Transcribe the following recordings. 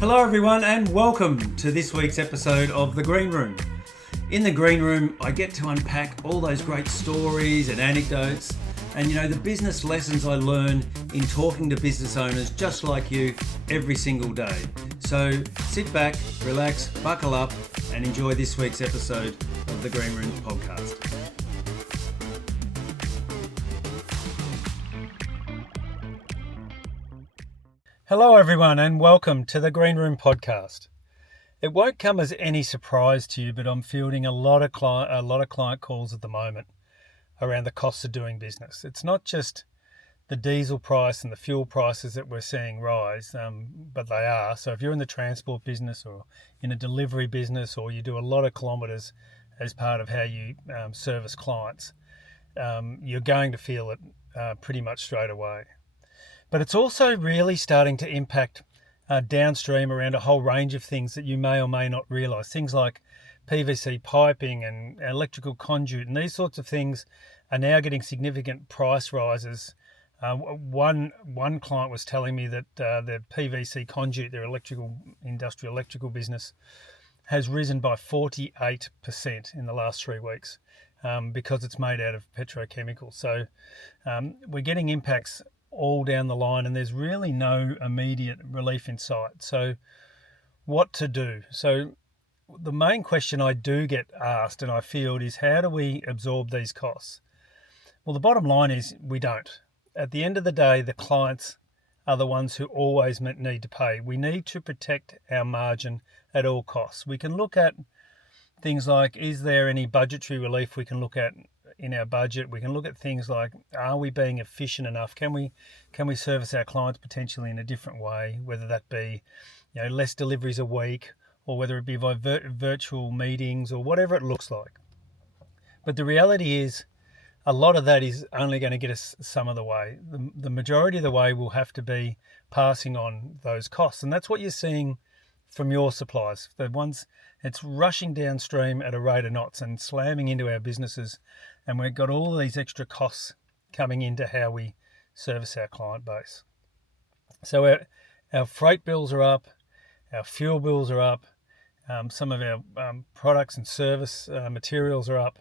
Hello everyone and welcome to this week's episode of The Green Room. In The Green Room, I get to unpack all those great stories and anecdotes and the business lessons I learn in talking to business owners just like you every single day. So sit back, relax, buckle up and enjoy this week's episode of The Green Room podcast. Hello everyone and welcome to the Green Room podcast. It won't come as any surprise to you, but I'm fielding a lot of client calls at the moment around the costs of doing business. It's not just the diesel price and the fuel prices that we're seeing rise, but they are. So if you're in the transport business or in a delivery business or you do a lot of kilometres as part of how you service clients, you're going to feel it pretty much straight away. But it's also really starting to impact downstream around a whole range of things that you may or may not realise. Things like PVC piping and electrical conduit and these sorts of things are now getting significant price rises. One client was telling me that their PVC conduit, their industrial electrical business, has risen by 48% in the last 3 weeks because it's made out of petrochemicals. So we're getting impacts all down the line and there's really no immediate relief in sight. So what to do? So the main question I do get asked and I field is, how do we absorb these costs? Well, the bottom line is we don't. At the end of the day, the clients are the ones who always need to pay. We need to protect our margin at all costs. We can look at things like, is there any budgetary relief we can look at in our budget? We can look at things like, are we being efficient enough? Can we service our clients potentially in a different way, whether that be less deliveries a week or whether it be by virtual meetings or whatever it looks like. But the reality is a lot of that is only going to get us some of the way. The majority of the way will have to be passing on those costs, and that's what you're seeing from your suppliers. The ones it's rushing downstream at a rate of knots and slamming into our businesses, and we've got all of these extra costs coming into how we service our client base. So our freight bills are up, our fuel bills are up, some of our products and service materials are up,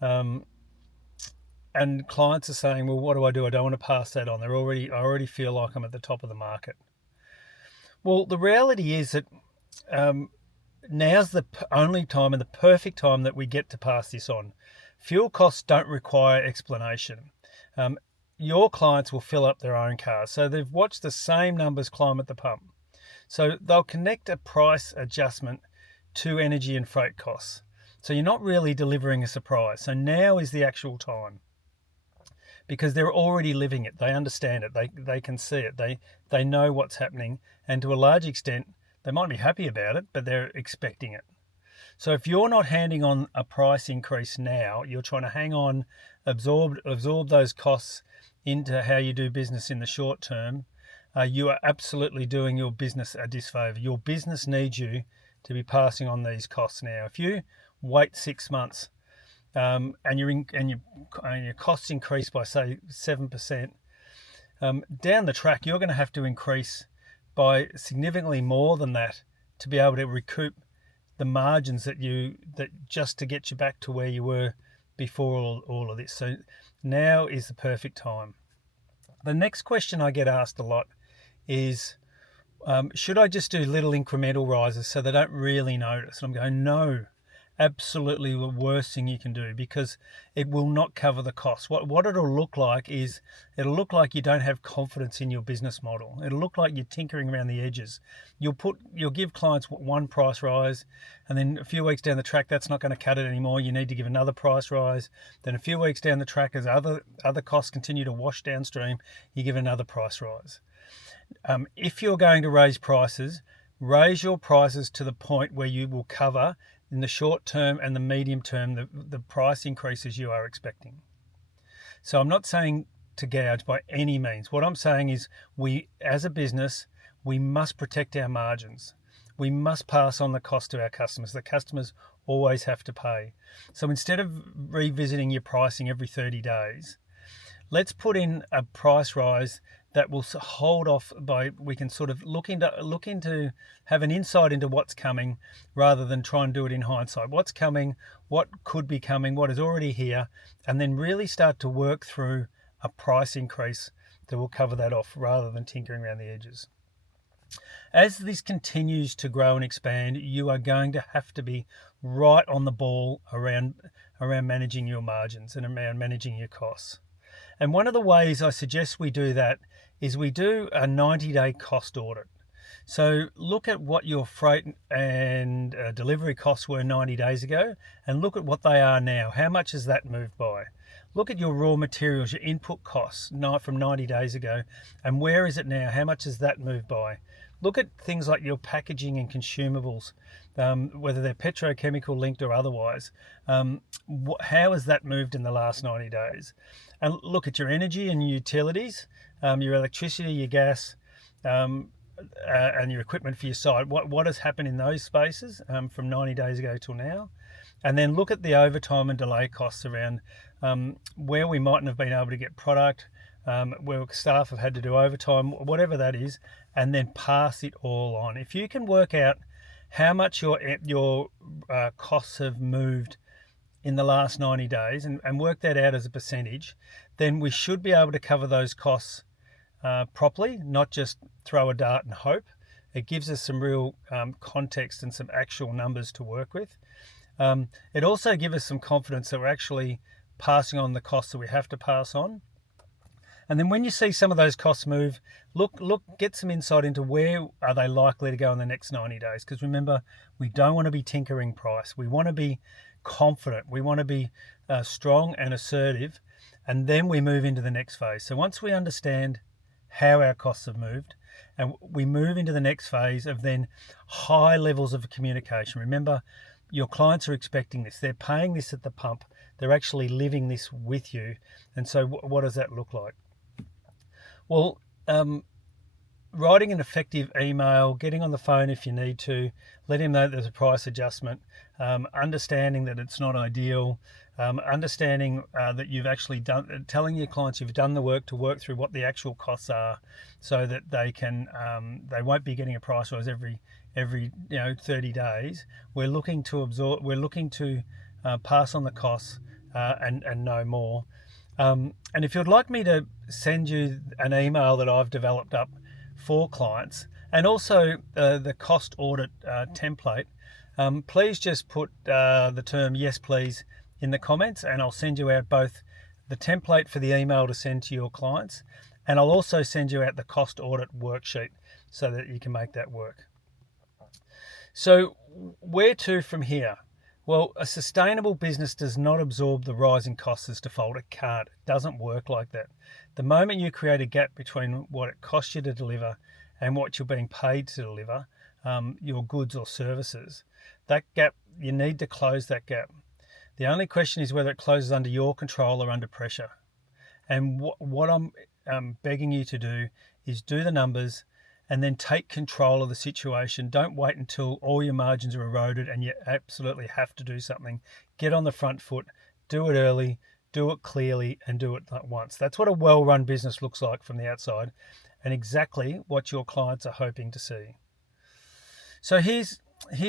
and clients are saying, well, what do? I don't want to pass that on. I already feel like I'm at the top of the market. Well, the reality is that now's the only time and the perfect time that we get to pass this on. Fuel costs don't require explanation. Your clients will fill up their own cars. So they've watched the same numbers climb at the pump. So they'll connect a price adjustment to energy and freight costs. So you're not really delivering a surprise. So now is the actual time, because they're already living it. They understand it. They can see it. They know what's happening. And to a large extent, they might be happy about it, but they're expecting it. So if you're not handing on a price increase now, you're trying to hang on, absorb those costs into how you do business in the short term, you are absolutely doing your business a disfavour. Your business needs you to be passing on these costs now. If you wait 6 months and your costs increase by say 7%, down the track you're going to have to increase by significantly more than that to be able to recoup the margins that just to get you back to where you were before all of this. So now is the perfect time. The next question I get asked a lot is, should I just do little incremental rises so they don't really notice? And I'm going, no, absolutely the worst thing you can do, because it will not cover the cost. What it'll look like is, it'll look like you don't have confidence in your business model. It'll look like you're tinkering around the edges. You'll give clients one price rise, and then a few weeks down the track, that's not going to cut it anymore. You need to give another price rise. Then a few weeks down the track, as other costs continue to wash downstream, you give another price rise. If you're going to raise your prices to the point where you will cover in the short term and the medium term the price increases you are expecting. So I'm not saying to gouge by any means. What I'm saying is, we as a business, we must protect our margins. We must pass on the cost to our customers. The customers always have to pay. So instead of revisiting your pricing every 30 days, let's put in a price rise that will hold off by, we can sort of look into have an insight into what's coming rather than try and do it in hindsight. What's coming, what could be coming, what is already here, and then really start to work through a price increase that will cover that off rather than tinkering around the edges. As this continues to grow and expand, you are going to have to be right on the ball around managing your margins and around managing your costs. And one of the ways I suggest we do that is we do a 90-day cost audit. So look at what your freight and delivery costs were 90 days ago and look at what they are now. How much has that moved by? Look at your raw materials, your input costs from 90 days ago, and where is it now? How much has that moved by? Look at things like your packaging and consumables, whether they're petrochemical linked or otherwise. How has that moved in the last 90 days? And look at your energy and your utilities, your electricity, your gas, and your equipment for your site. What has happened in those spaces from 90 days ago till now? And then look at the overtime and delay costs around where we mightn't have been able to get product, where staff have had to do overtime, whatever that is, and then pass it all on. If you can work out how much your costs have moved in the last 90 days and work that out as a percentage, then we should be able to cover those costs properly, not just throw a dart and hope. It gives us some real context and some actual numbers to work with. It also gives us some confidence that we're actually passing on the costs that we have to pass on. And then when you see some of those costs move, get some insight into where are they likely to go in the next 90 days. Because remember, we don't want to be tinkering price. We want to be confident. We want to be strong and assertive. And then we move into the next phase. So once we understand how our costs have moved, and we move into the next phase of then high levels of communication. Remember, your clients are expecting this. They're paying this at the pump. They're actually living this with you. And so what does that look like? Well, writing an effective email, getting on the phone if you need to, let him know there's a price adjustment, understanding that it's not ideal, understanding that you've actually telling your clients you've done the work to work through what the actual costs are, so that they won't be getting a price rise every 30 days. We're looking to pass on the costs and no more. And if you'd like me to send you an email that I've developed up for clients, and also the cost audit template, please just put the term yes please in the comments, and I'll send you out both the template for the email to send to your clients, and I'll also send you out the cost audit worksheet so that you can make that work. So where to from here? Well, a sustainable business does not absorb the rising costs as default. It can't. It doesn't work like that. The moment you create a gap between what it costs you to deliver and what you're being paid to deliver, your goods or services, that gap, you need to close that gap. The only question is whether it closes under your control or under pressure. And what I'm begging you to do is do the numbers and then take control of the situation. Don't wait until all your margins are eroded and you absolutely have to do something. Get on the front foot, do it early, do it clearly, and do it at once. That's what a well-run business looks like from the outside, and exactly what your clients are hoping to see. So here's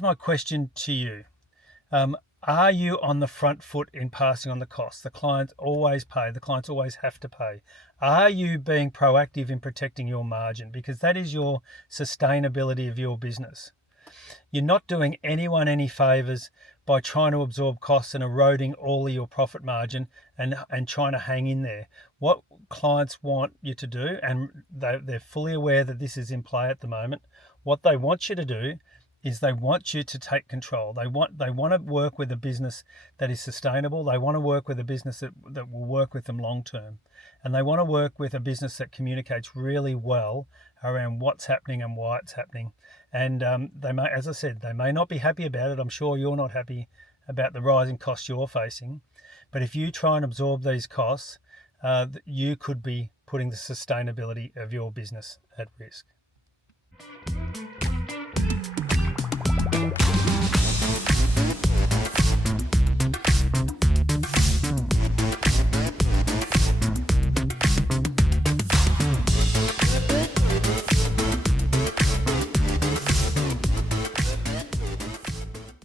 my question to you. Are you on the front foot in passing on the costs? The clients always pay. The clients always have to pay. Are you being proactive in protecting your margin? Because that is your sustainability of your business. You're not doing anyone any favors by trying to absorb costs and eroding all of your profit margin and trying to hang in there. What clients want you to do, and they're fully aware that this is in play at the moment, what they want you to do is they want you to take control. They want to work with a business that is sustainable. They want to work with a business that will work with them long term. And they want to work with a business that communicates really well around what's happening and why it's happening. And they may, as I said, they may not be happy about it. I'm sure you're not happy about the rising costs you're facing. But if you try and absorb these costs, you could be putting the sustainability of your business at risk.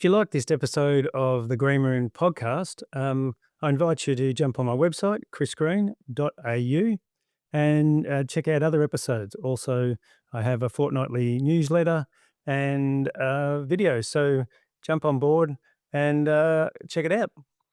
If you like this episode of the Green Room podcast, I invite you to jump on my website, chrisgreen.au, and check out other episodes. Also, I have a fortnightly newsletter and videos. So jump on board and check it out.